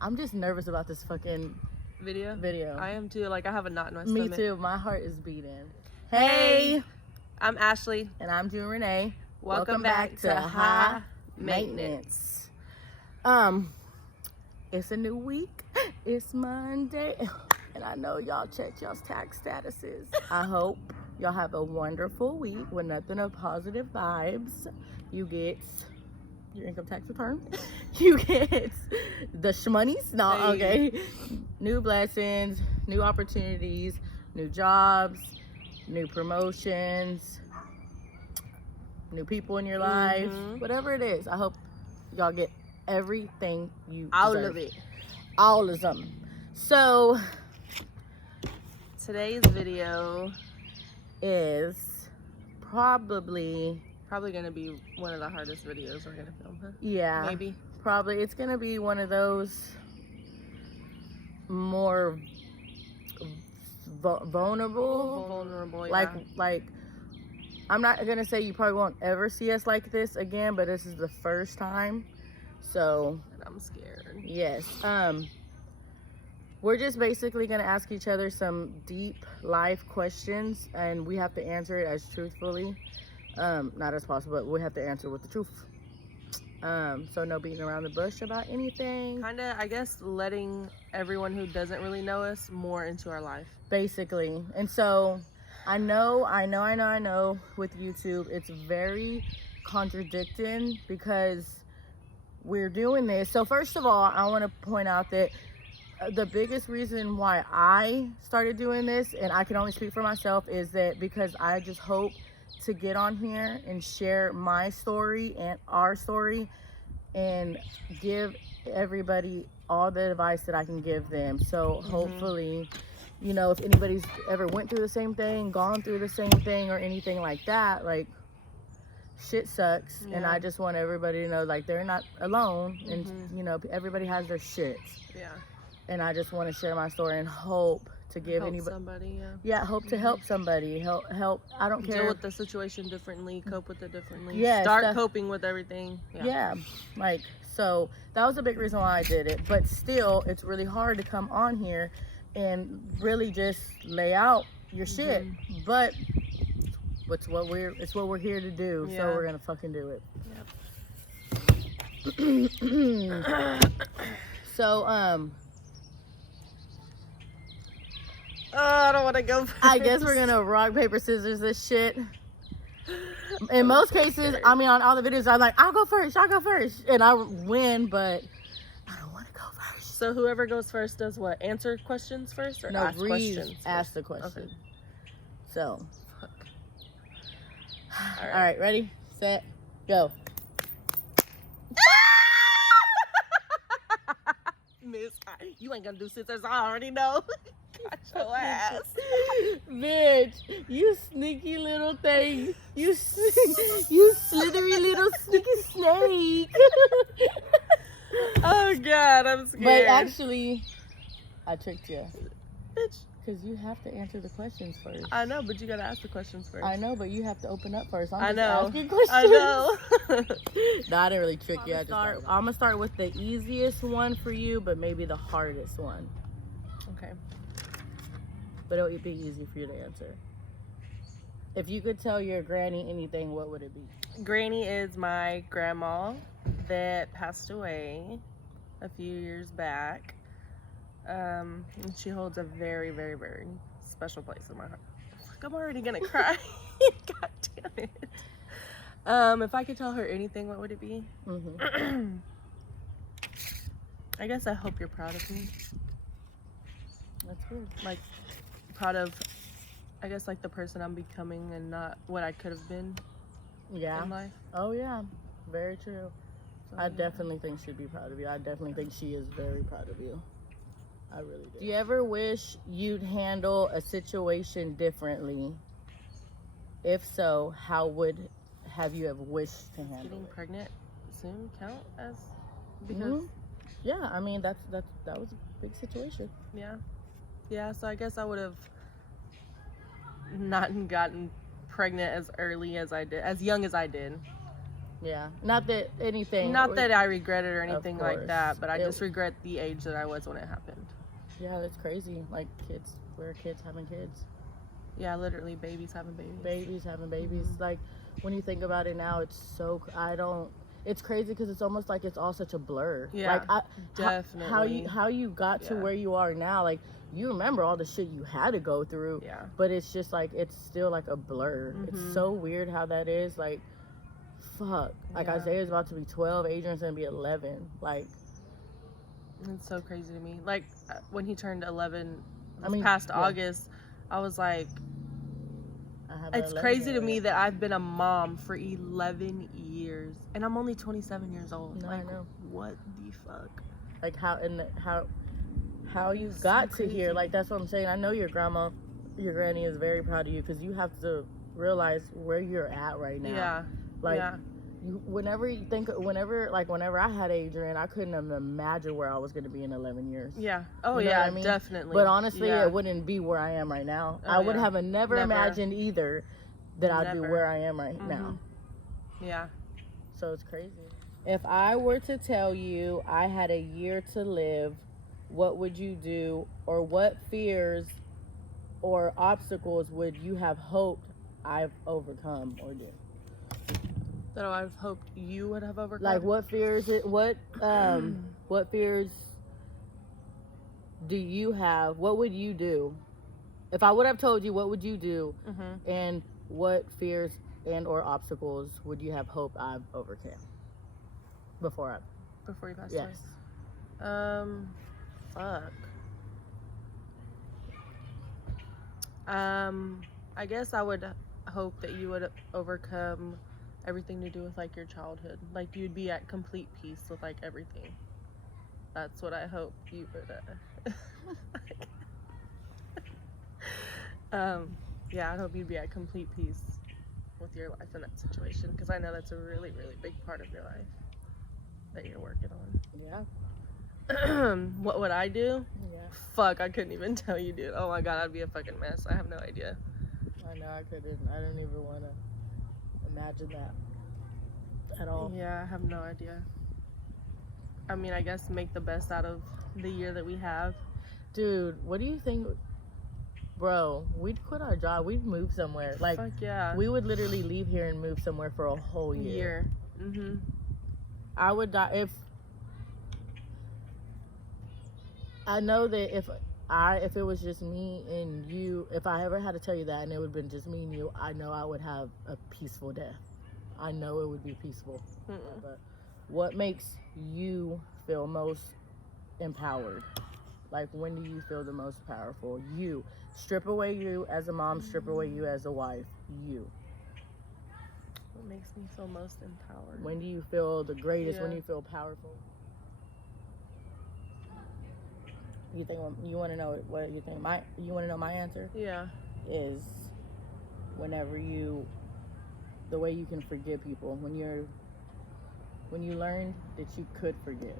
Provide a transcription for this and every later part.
I'm just nervous about this fucking video. I am too. Like, I have a knot in my Me stomach. too. My heart is beating. Hey, I'm Ashley. and I'm JuneRenee. Welcome back to High Maintenance. It's a new week. It's Monday, and I know y'all checked y'all's tax statuses. I hope y'all have a wonderful week with nothing but positive vibes. You get your income tax return. You get the shmoneys. No, okay. New blessings, new opportunities, new jobs, new promotions, new people in your life. Whatever it is, I hope y'all get everything you All deserve. of it. All of them. So Today's video is probably gonna be one of the hardest videos we're gonna film, huh? Yeah, Maybe. probably it's gonna be one of those more vulnerable, Yeah. like I'm not gonna say you probably won't ever see us like this again, but this is the first time, so And I'm scared. yes. We're just basically gonna ask each other some deep life questions, and we have to answer it as truthfully, not as possible, but we have to answer with the truth. So no beating around the bush about anything. Kinda, I guess, letting everyone who doesn't really know us more into our life. Basically. And so I know with YouTube it's very contradicting because we're doing this. So first of all, I want to point out that the biggest reason why I started doing this, and I can only speak for myself, is that because I just hope to get on here and share my story and our story and give everybody all the advice that I can give them. So hopefully, you know, if anybody's ever went through the same thing, gone through the same thing or anything like that, like, shit sucks. And I just want everybody to know, like, they're not alone. And, you know, everybody has their shits. Yeah. And I just want to share my story and hope to give Help anybody. somebody, Hope to help somebody. Help. I don't care. Deal with the situation differently, cope with it differently. Yeah, Start coping with everything. Yeah. Like, so that was a big reason why I did it. But still, it's really hard to come on here and really just lay out your shit. But it's what we're here to do. So we're gonna fucking do it. Yep. So I don't want to go first. I guess we're gonna rock, paper, scissors this shit. In most cases, I mean, on all the videos, I'm like, I'll go first, and I win, but I don't want to go first. So whoever goes first does what? Answer questions first or ask questions? Ask the question. Okay. So, Fuck. All right, ready, set, go. Miss, you ain't gonna do scissors. I already know. Got your ass. Bitch, you sneaky little thing. You slithery little sneaky snake. Oh God, I'm scared. But actually, I tricked you. Bitch. Because you have to answer the questions first. I know, but you gotta ask the questions first. I know, but you have to open up first. I know. Asking questions. I know. No, I didn't really trick you. I'm gonna start with the easiest one for you, but maybe the hardest one. Okay. But it'll be easy for you to answer. If you could tell your granny anything, what would it be? Granny is my grandma that passed away a few years back. And she holds a very, very, very special place in my heart. Fuck, I'm already gonna cry. God damn it. If I could tell her anything, what would it be? I guess I hope you're proud of me. That's good. Like, proud of, I guess, like the person I'm becoming and not what I could have been in life. Oh yeah, very true. So, I definitely think she'd be proud of you. I definitely think she is very proud of you. I really do. Do you ever wish you'd handle a situation differently? If so, how would have you ever wished to handle getting it? pregnant soon count as because yeah, I mean that was a big situation. Yeah, so I guess I would have not gotten pregnant as early as I did, as young as I did. Yeah. Not that anything. Not that I regret it or anything like course. that, but I just regret the age that I was when it happened. Yeah, that's crazy. Like we're kids having kids. Yeah, literally babies having babies. Babies having babies. Like, when you think about it now, it's so, it's crazy because it's almost like it's all such a blur. Yeah, like, definitely. How you got to where you are now, like, you remember all the shit you had to go through. Yeah. But it's just like, it's still like a blur. It's so weird how that is. Like, fuck. Like, Isaiah's about to be 12, Adrian's gonna be 11. Like, it's so crazy to me. Like, when he turned 11 past August, I was like, it's crazy to me that I've been a mom for 11 years and I'm only 27 years old. No, like, I know. What the fuck? Like, how you got to here. Like, that's what I'm saying. I know your granny is very proud of you because you have to realize where you're at right now. Yeah. Like, whenever I had Adrian, I couldn't have imagined where I was going to be in 11 years. Yeah. Oh, you know yeah, what I mean? Definitely. But honestly, it wouldn't be where I am right now. I would have never imagined either that I'd be where I am right now. Yeah. So it's crazy. If I were to tell you I had a year to live, what would you do, or what fears or obstacles would you have hoped I've overcome or do? That I've hoped you would have overcome? Like, what fears what fears do you have? What would you do? If I would have told you, what would you do? And what fears and or obstacles would you have hoped I've overcome before you passed away? Fuck. I guess I would hope that you would overcome everything to do with like your childhood. Like, you'd be at complete peace with like everything. That's what I hope you would yeah, I hope you'd be at complete peace with your life in that situation, because I know that's a really, really big part of your life that you're working on. Yeah. What would I do? Yeah. Fuck, I couldn't even tell you, dude. Oh my god, I'd be a fucking mess. I have no idea. I know, I didn't even want to imagine that at all. Yeah, I have no idea. I mean, I guess make the best out of the year that we have. Dude, what do you think? Bro, we'd quit our job. We'd move somewhere. Like, fuck yeah. We would literally leave here and move somewhere for a whole year. I would die if I know that if it was just me and you, if I ever had to tell you that and it would have been just me and you, I know I would have a peaceful death. I know it would be peaceful. But what makes you feel most empowered? Like, when do you feel the most powerful? You. Strip away you as a mom, strip away you as a wife. You. What makes me feel most empowered? When do you feel the greatest? Yeah. When do you feel powerful? You think you want to know what you think? You want to know my answer? Yeah. Is whenever the way you can forgive people. When you learned that you could forgive.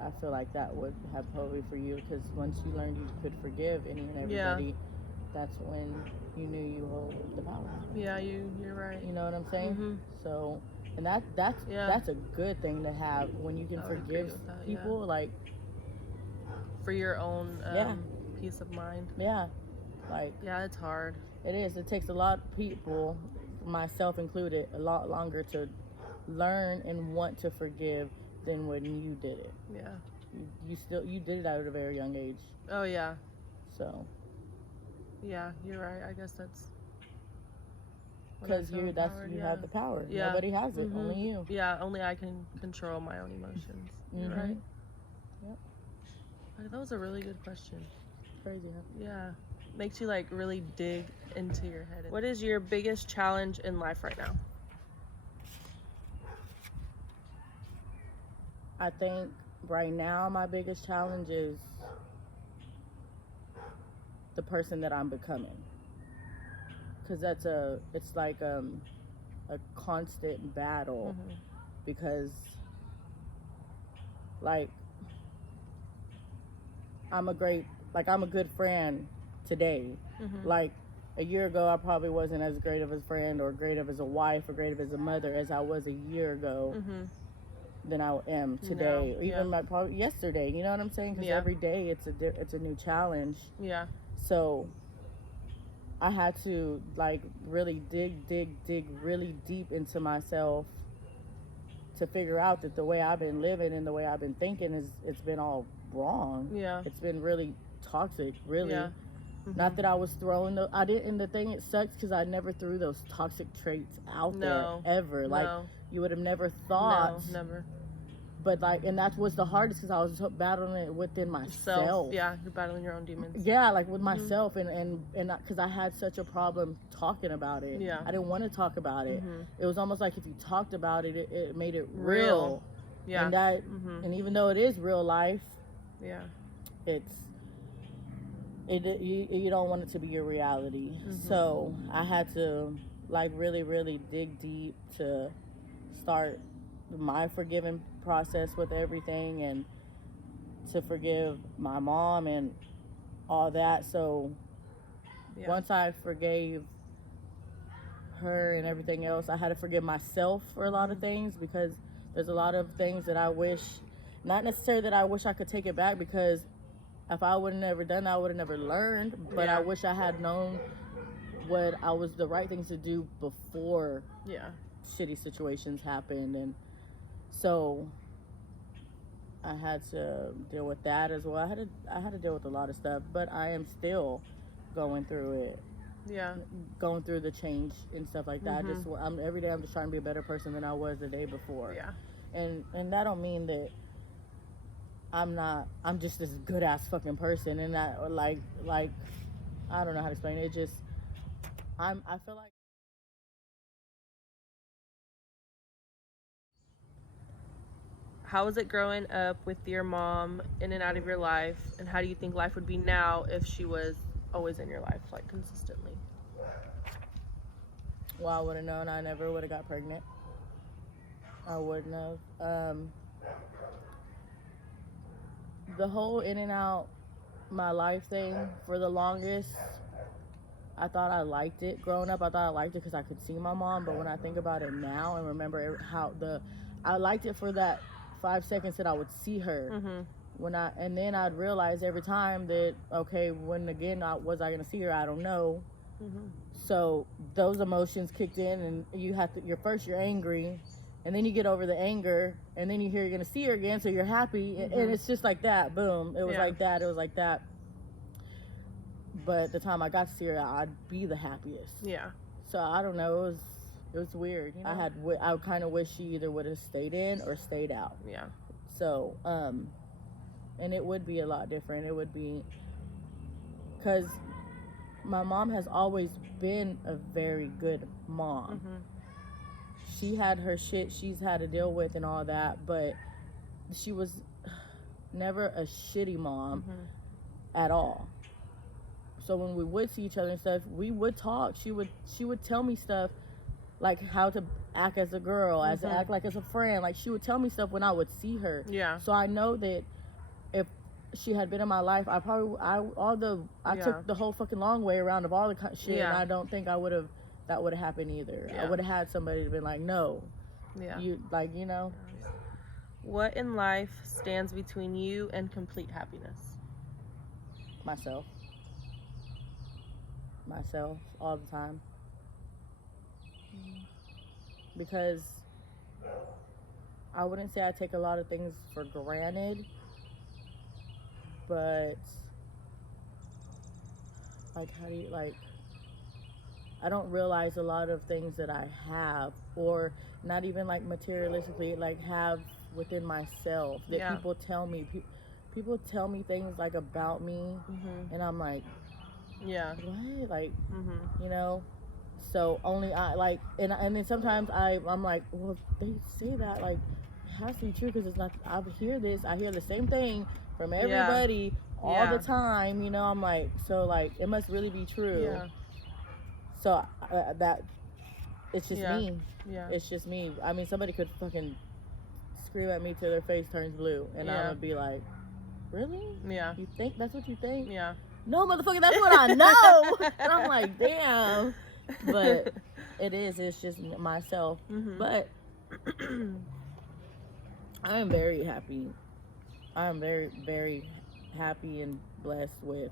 I feel like that would have probably for you, because once you learned you could forgive any and everybody, that's when you knew you hold the power. Yeah, you're right. You know what I'm saying? So, and that's a good thing to have when you can forgive people, like, for your own peace of mind. Yeah, like, yeah, it's hard. It is. It takes a lot of people, myself included, a lot longer to learn and want to forgive than when you did it. Yeah. You did it at a very young age. Oh yeah. So. Yeah, you're right. I guess that's because you have the power. Yeah. Nobody has it. Only you. Yeah, only I can control my own emotions. You're right. Yep. That was a really good question. Crazy, huh? Yeah. Makes you like really dig into your head. What is your biggest challenge in life right now? I think right now my biggest challenge is the person that I'm becoming, because it's like a constant battle, because like I'm a good friend today, like a year ago, I probably wasn't as great of a friend or great of as a wife or great of as a mother as I was a year ago than I am today, or even probably yesterday. You know what I'm saying? Because every day it's a new challenge. Yeah. So I had to like really dig really deep into myself to figure out that the way I've been living and the way I've been thinking it's been all wrong. Yeah. It's been really toxic, really. Yeah. Not that I was throwing I didn't. The thing, it sucks because I never threw those toxic traits out there ever. Like you would have never thought. No, never. But like, and that was the hardest because I was battling it within myself. Yeah, you're battling your own demons. Yeah, like with myself, and because I had such a problem talking about it. Yeah. I didn't want to talk about it. It was almost like if you talked about it, it made it real. Yeah. And that, and even though it is real life, yeah, you don't want it to be your reality. So I had to like really, really dig deep to start my forgiving process with everything and to forgive my mom and all that. So once I forgave her and everything else, I had to forgive myself for a lot of things, because there's a lot of things that I wish, not necessarily that I wish I could take it back, because if I would have never done that, I would have never learned, but I wish I had known what I was the right things to do before shitty situations happened. And so I had to deal with that as well. I had to deal with a lot of stuff, but I am still going through it. Yeah. Going through the change and stuff like that. Every day I'm just trying to be a better person than I was the day before. Yeah. And that don't mean that I'm just this good ass fucking person, and that, or like I don't know how to explain it. It just I feel like. How was it growing up with your mom in and out of your life, and how do you think life would be now if she was always in your life, like consistently? Well, I would have known I never would have got pregnant. I wouldn't have. The whole in and out my life thing, for the longest, I thought I liked it. Growing up, I thought I liked it because I could see my mom, but when I think about it now and remember how I liked it for that 5 seconds that I would see her. And then I'd realize every time that, okay, when again was I gonna see her? I don't know. So those emotions kicked in, and you're angry, and then you get over the anger, and then you hear you're gonna see her again, so you're happy, and it's just like that. Boom. It was like that. It was like that. But the time I got to see her, I'd be the happiest. Yeah. So I don't know. It was weird. You know? I kind of wish she either would have stayed in or stayed out. Yeah. So and it would be a lot different. It would be, because my mom has always been a very good mom. She had her shit she's had to deal with and all that, but she was never a shitty mom at all. So when we would see each other and stuff, we would talk. She would tell me stuff like how to act as a girl, as to act like as a friend. Like she would tell me stuff when I would see her. Yeah. So I know that if she had been in my life, I took the whole fucking long way around of all the shit, and I don't think that would have happened either. I would have had somebody to be like, no, you know. What in life stands between you and complete happiness? Myself all the time. Because I wouldn't say I take a lot of things for granted, but I don't realize a lot of things that I have, or not even like materialistically, like have within myself that people tell me. People tell me things like about me, and I'm like, what? Like, you know. So only I like, and then sometimes I'm like, well, they say that, like, it has to be true, because it's not. I hear the same thing from everybody all the time. You know, I'm like, so like it must really be true. Yeah. So that it's just me. Yeah. It's just me. I mean, somebody could fucking scream at me till their face turns blue, and I'm gonna be like, really? Yeah. You think that's what you think? Yeah. no, motherfucker, that's what I know. And I'm like, damn. But it's just myself. Mm-hmm. But I am very happy. I am very, very happy and blessed with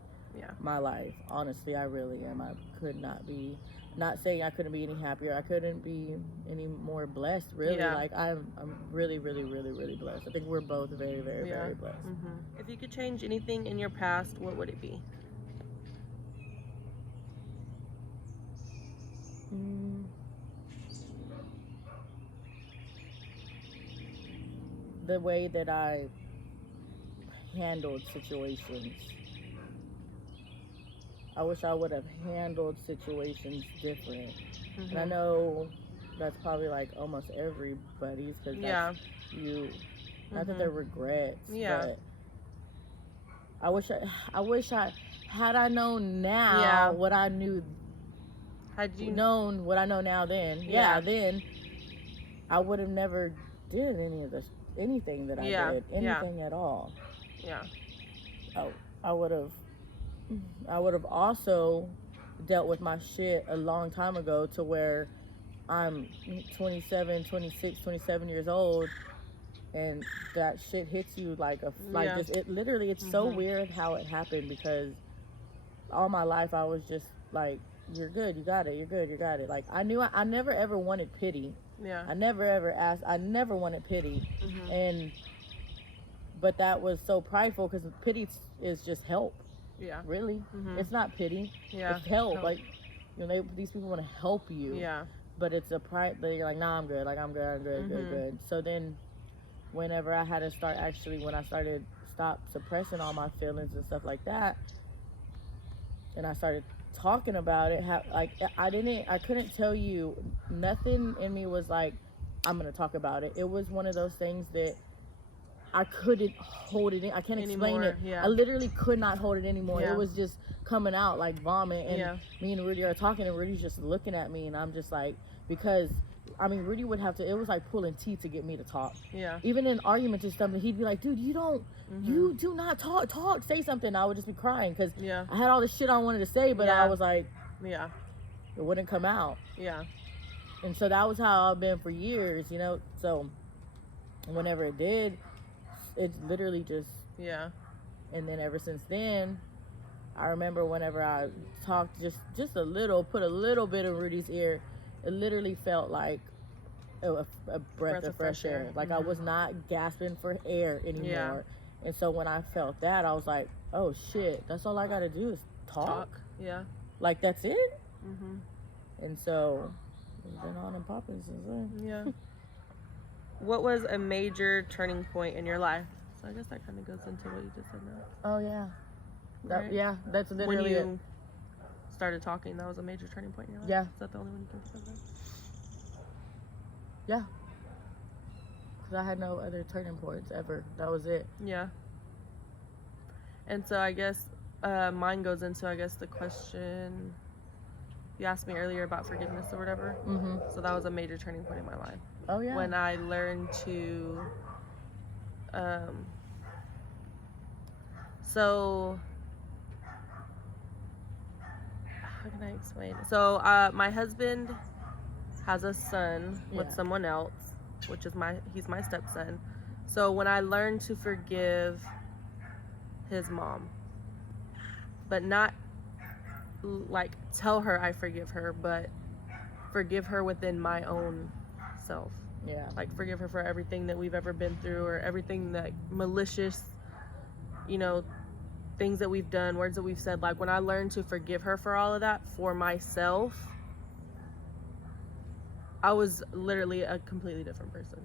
my life. Honestly, I really am. I could not be, not saying I couldn't be any happier. I couldn't be any more blessed, really. Like, I'm really, really, really, really blessed. I think we're both very, very, very blessed. If you could change anything in your past, what would it be? The way that I handled situations. I wish I would have handled situations different. And I know that's probably like almost everybody's, because that's not that they're regrets, but I wish I had I known now what I knew. Had you known what I know now then, then I would have never did anything that I did, anything at all. I would have also dealt with my shit a long time ago, to where I'm 27, 26, 27 years old, and that shit hits you like just, it literally, it's so weird how it happened, because all my life I was just like, you're good, you got it, you're good, you got it. Like, I knew I never ever wanted pity. I never ever asked, I never wanted pity. But that was so prideful, because pity is just help. Really. It's not pity. It's help. Like, you know, these people want to help you. But it's a pride that you're like, nah, I'm good. Like, I'm good, good. So then, whenever I had to start, actually, when I stop suppressing all my feelings and stuff like that, and I started talking about it, I couldn't tell you, nothing in me was like, I'm gonna talk about it. It was one of those things that I couldn't hold it in. I can't explain it. I literally could not hold it anymore. It was just coming out like vomit. And me and Rudy are talking, and Rudy's just looking at me, and I'm just like, because I mean, Rudy would have to, it was like pulling teeth to get me to talk. Even in arguments and stuff, he'd be like, dude, you do not talk, say something. I would just be crying, because I had all this shit I wanted to say, but I was like, it wouldn't come out. And so that was how I've been for years, you know. So whenever it did, it's literally just, and then ever since then, I remember whenever I talked just a little, put a little bit of Rudy's ear, it literally felt like a breath of fresh air. Like, I was not gasping for air anymore. And so when I felt that, I was like, oh shit, that's all I gotta do is talk. Like, that's it. And so it's been on and popping since then. What was a major turning point in your life? So I guess that kind of goes into what you just said now. Oh yeah. Right? That's literally when you started talking, that was a major turning point in your life? Is that the only one you can think of? Yeah. Because I had no other turning points ever. That was it. And so I guess mine goes into, I guess, the question you asked me earlier about forgiveness or whatever. So that was a major turning point in my life. Oh yeah. When I learned to so how can I explain? So my husband has a son with someone else, which is he's my stepson. So when I learned to forgive his mom, but not like tell her I forgive her, but forgive her within my own self. Like, forgive her for everything that we've ever been through, or everything that malicious, you know, things that we've done, words that we've said. Like, when I learned to forgive her for all of that for myself, I was literally a completely different person.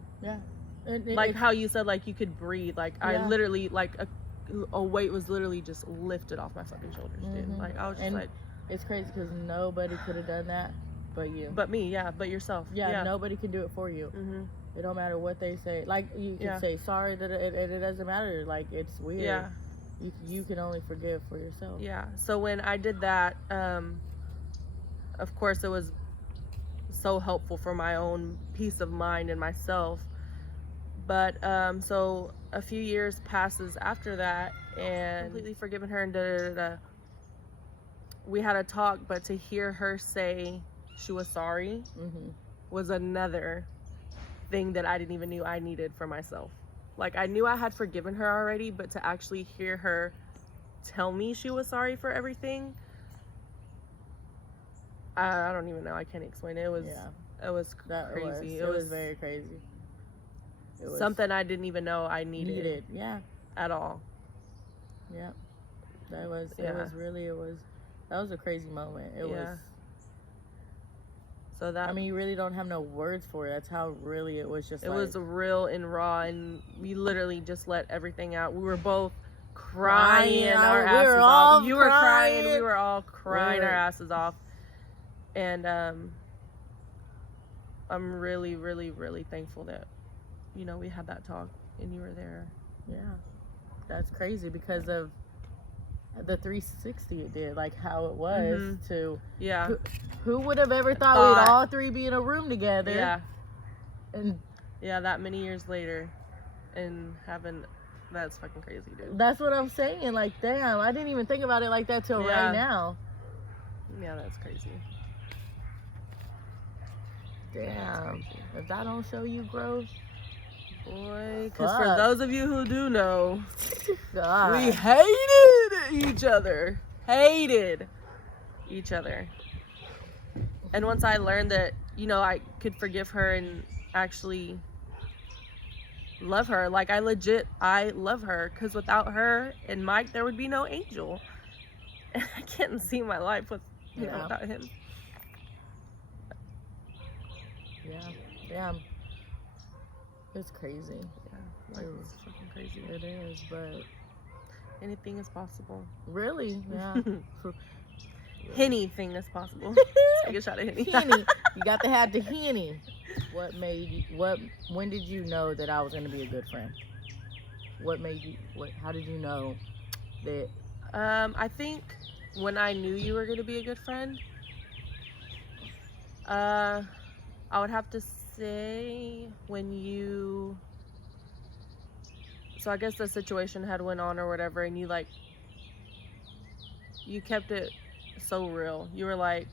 Like how you said, like, you could breathe. Like, I literally, like, a weight was literally just lifted off my fucking shoulders, dude. Like, I was just like, it's crazy, because nobody could have done that but you. But me, but yourself. Nobody can do it for you. It don't matter what they say. Like, you can say sorry, that it doesn't matter. Like, it's weird. You can only forgive for yourself. So when I did that, of course, it was so helpful for my own peace of mind and myself. But so a few years passes after that, and completely forgiven her and we had a talk, but to hear her say she was sorry was another thing that I didn't even knew I needed for myself. Like, I knew I had forgiven her already, but to actually hear her tell me she was sorry for everything, I don't even know. I can't explain it. It was crazy. It was very crazy. It was something I didn't even know I needed. Yeah. At all. Yeah. That was a crazy moment. It was. So that, I mean, you really don't have no words for it. That's how really it was. It was real and raw, and we literally just let everything out. We were both crying our asses off. You were crying. We were all crying our asses off. And I'm really, really, really thankful that, you know, we had that talk and you were there. Yeah. That's crazy because of the 360 it did, like how it was to who would have ever thought we'd all three be in a room together, and that many years later, and that's fucking crazy, dude. That's what I'm saying. Like, damn, I didn't even think about it like that till right now. Yeah, that's crazy. Damn, if that don't show you growth, boy, because for those of you who do know, we hated each other. And once I learned that, you know, I could forgive her and actually love her, like, I love her, because without her and Mike, there would be no Angel. And I can't see my life without him. Yeah, damn. It's crazy. Yeah, life is fucking crazy. It is, but anything is possible. Really? Yeah. Anything is possible. Take a shot of Henny. Henny. You got to have the Henny. When did you know that I was going to be a good friend? How did you know that? I think when I knew you were going to be a good friend, I would have to say when you, so I guess the situation had went on or whatever, and you kept it so real. You were like,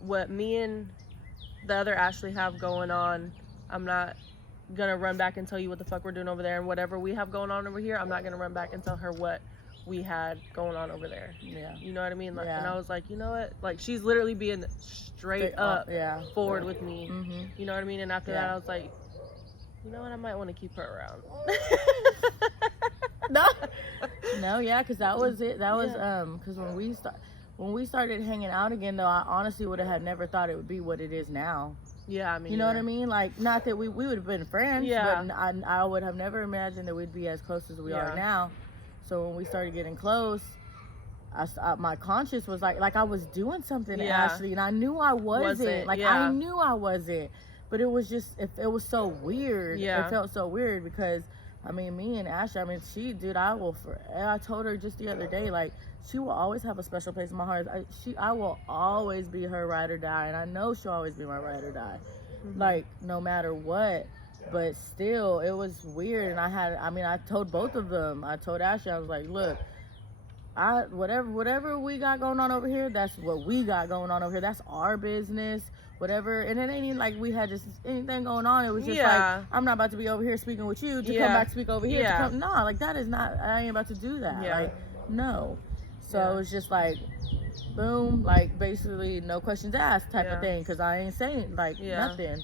what me and the other Ashley have going on, I'm not gonna run back and tell you what the fuck we're doing over there, and whatever we have going on over here, I'm not gonna run back and tell her what we had going on over there. Yeah. You know what I mean? Like, and I was like, you know what? Like, she's literally being straight up forward with me. Mm-hmm. You know what I mean? And after that, I was like, you know what? I might want to keep her around. No, yeah, because that was it. That was because when we started hanging out again, though, I honestly would have never thought it would be what it is now. Yeah, I mean, you know what I mean? Like, not that we would have been friends, but I would have never imagined that we'd be as close as we are now. So when we started getting close, my conscience was like I was doing something to Ashley, and I knew I wasn't. I knew I wasn't, but it was just it was so weird. It felt so weird because I mean, me and Ashley, I mean, I told her just the other day, like, she will always have a special place in my heart. I will always be her ride or die, and I know she'll always be my ride or die, like, no matter what. But still, it was weird, and I told both of them. I told Ashley, I was like, look, whatever we got going on over here, that's what we got going on over here. That's our business. Whatever, and it ain't even like we had just anything going on. It was just like, I'm not about to be over here speaking with you to come back to speak over here. Nah, like, that is not, I ain't about to do that. Like, no. So it was just like, boom, like, basically no questions asked type of thing, because I ain't saying like nothing.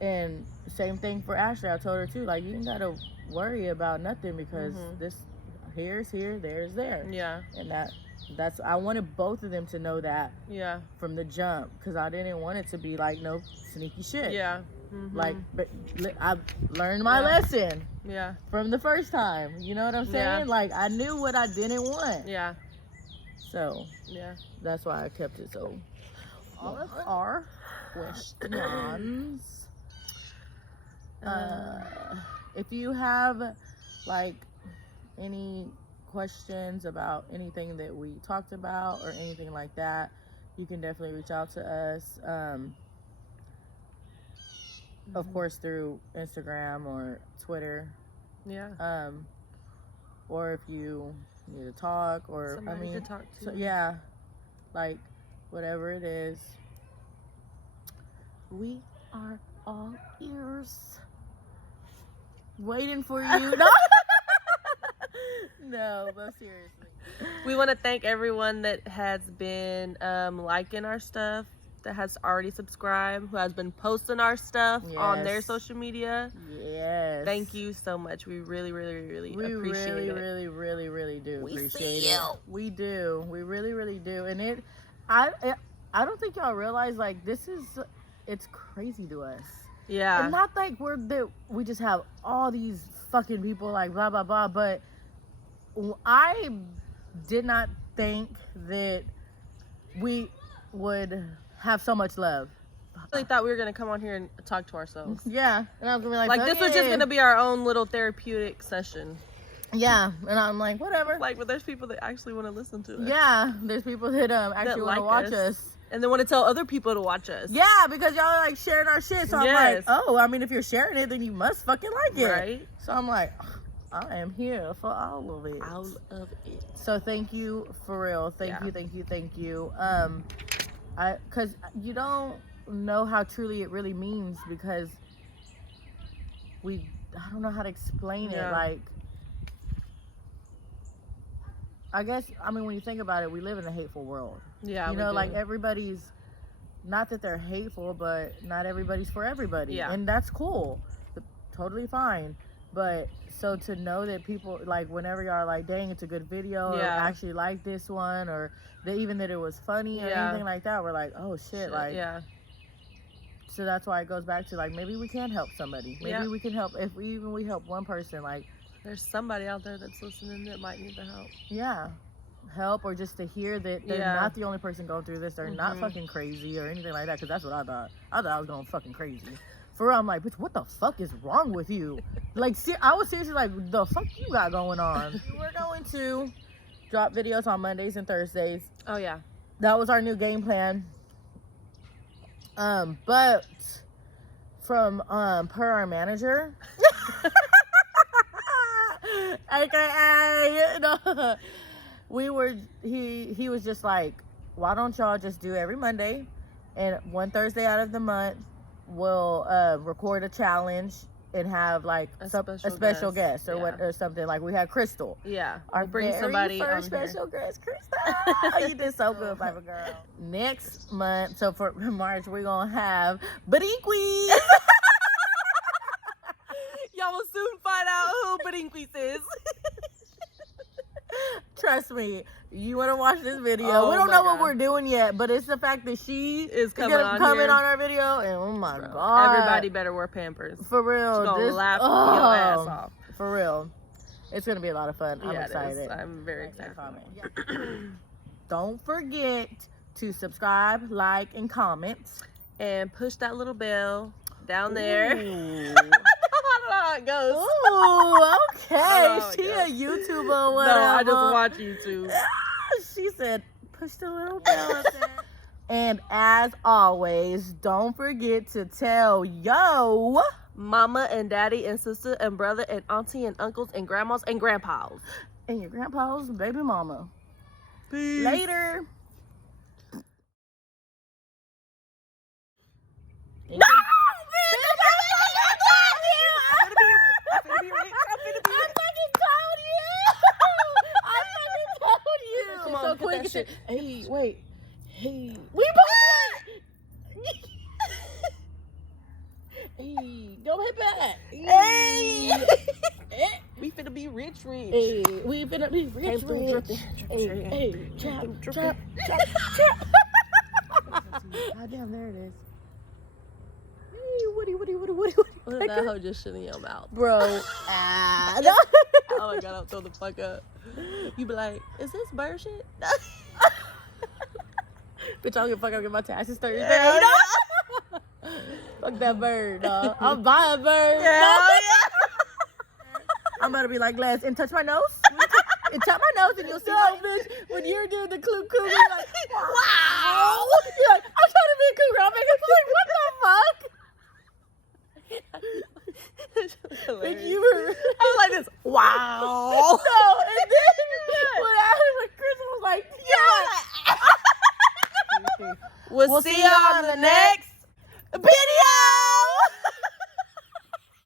And same thing for Ashley. I told her too, like, you ain't gotta worry about nothing, because this here's here, there's there. And that's I wanted both of them to know that from the jump, because I didn't want it to be like no sneaky shit. Like, but I learned my lesson from the first time, you know what I'm saying? Like, I knew what I didn't want. So that's why I kept it so. All of our questions, if you have like any questions about anything that we talked about or anything like that, you can definitely reach out to us, of course, through Instagram or Twitter, or if you need to talk, or somebody to talk to. So, like whatever it is, we are all ears. Waiting for you. No, no, but seriously. We want to thank everyone that has been liking our stuff, that has already subscribed, who has been posting our stuff on their Yes. social media. Yes. Thank you so much. We really, really, really We appreciate really, it. really, really, really do We appreciate see it. you. We do. We really, really do. And I don't think y'all realize, like, it's crazy to us. Yeah. And not like we just have all these fucking people, like, blah, blah, blah. But I did not think that we would have so much love. I really thought we were going to come on here and talk to ourselves. Yeah. And I was going to be Like, this was just going to be our own little therapeutic session. Yeah. And I'm like, whatever. Like, but there's people that actually want to listen to it. Yeah. There's people that actually want to watch us. And they want to tell other people to watch us. Yeah, because y'all are like sharing our shit. So I'm like, oh, I mean, if you're sharing it, then you must fucking like it. Right. So I'm like, I am here for all of it. All of it. So thank you for real. Thank you. Because you don't know how truly it really means, because I don't know how to explain it. Like, I guess, I mean, when you think about it, we live in a hateful world. Yeah, you know, like, everybody's, not that they're hateful, but not everybody's for everybody. Yeah. And that's cool. Totally fine. But so to know that people, like, whenever y'all are like, dang, it's a good video, or actually like this one, or even that it was funny or anything like that, we're like, oh shit, like, so that's why it goes back to, like, maybe we can help somebody. Maybe we can help, if we help one person, like, there's somebody out there that's listening that might need the help. Yeah. Help, or just to hear that they're not the only person going through this. They're not fucking crazy or anything like that, because that's what I thought. I thought I was going fucking crazy. For real, I'm like, bitch, what the fuck is wrong with you? Like, I was seriously like, the fuck you got going on? We're going to drop videos on Mondays and Thursdays. Oh, yeah. That was our new game plan. But from per our manager, aka no, he was just like, why don't y'all just do every Monday, and one Thursday out of the month we'll record a challenge and have like a special guest or what, or something. Like we had Crystal. Yeah. Our bring very somebody first special guest, Crystal. You did so good, Piper girl. Next month, so for March, we're gonna have Bariquis. Y'all will soon find out who Bariquis is. Trust me, you want to watch this video. We don't know what we're doing yet, but it's the fact that she is coming on our video, and oh my god, everybody better wear Pampers. For real. She's gonna laugh your ass off. For real. It's gonna be a lot of fun. I'm Yeah, excited. I'm very excited. Don't forget to subscribe, like, and comment, and push that little bell down there. Ooh. I don't know how it goes. Ooh, okay. She a YouTuber or whatever. No, I just watch YouTube. She said, push the little bell up there. And as always, don't forget to tell yo mama and daddy and sister and brother and auntie and uncles and grandmas and grandpas. And your grandpa's baby mama. Peace. Later. No! Come on, so quick. Shit. Hey, wait. Hey. We both. Hey, don't hit back. Hey. We finna be rich. Hey, we finna be rich. Hey, chop. God damn, there it is. Hey, Woody. What if that hoe just shit in your mouth? Bro. Oh my god, I'll throw the fuck up. You be like, is this bird shit? Bitch, I don't give a fuck. I'll get my taxes Thursday. Yeah. Fuck that bird, dog. I'll buy a bird. Yeah. I'm about to be like, Glass, and touch my nose. And tap my nose and you'll see bitch. When you're doing the clue, you're like, wow. You're like, I'm trying to be a cougar. I'm like, what the fuck? Like you were, I was like this. Wow. No, and then when Chris was like, yeah. We'll see you on the next